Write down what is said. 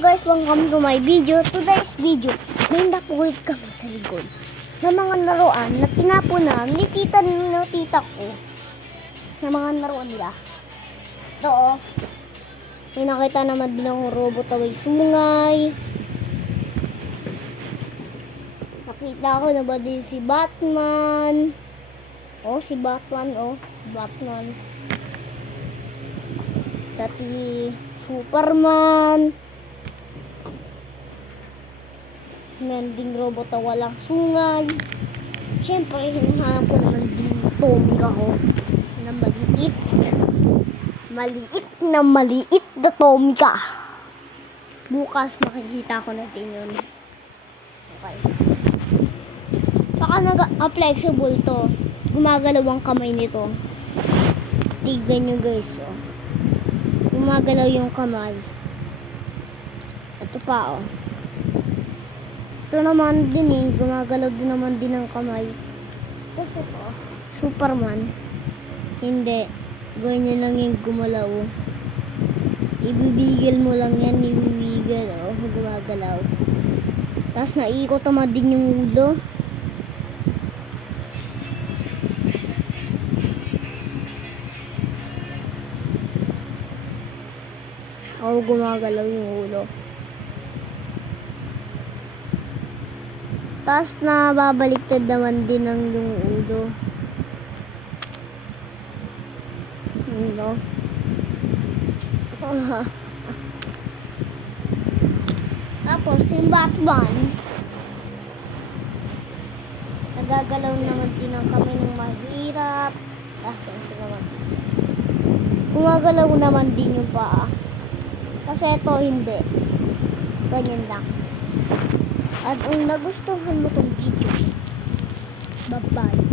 guys, welcome to my video. Today's video, may napulit kami sa likod na mga laruan na tinapon na ni tita ko. Na mga laruan nila. Ito oh. May nakita naman din akong robot na may sungay. Nakita ko na ba din si Batman. Oh, si Batman oh. Batman. Dati Superman. Mending robot na walang sungay. Siyempre, hinahanap ko naman din Tomica ko na maliit. Maliit na Tomica. Bukas makikita ko natin yun. Okay. Saka flexible to. Gumagalaw ang kamay nito. Tignan nyo guys. Oh. Gumagalaw yung kamay. Ito pa oh. Ito naman din eh. Gumagalaw din naman din ang kamay. Tapos ito. Superman. Hindi. Ganyan lang yung gumalaw. Ibibigil mo lang yan. Ibibigil. Oh, gumagalaw. Tapos naikot naman din yung ulo. Oh, gumagalaw yung ulo. Tapos nababaliktad naman din ang yung ulo. Ulo. Tapos yung Batman, nagagalaw naman din ang kamay ng mahirap. Tapos naman. Gumagalaw naman din yung paa. Kasi ito hindi. Ganyan lang. At kung nagustuhan mo itong video, bye-bye.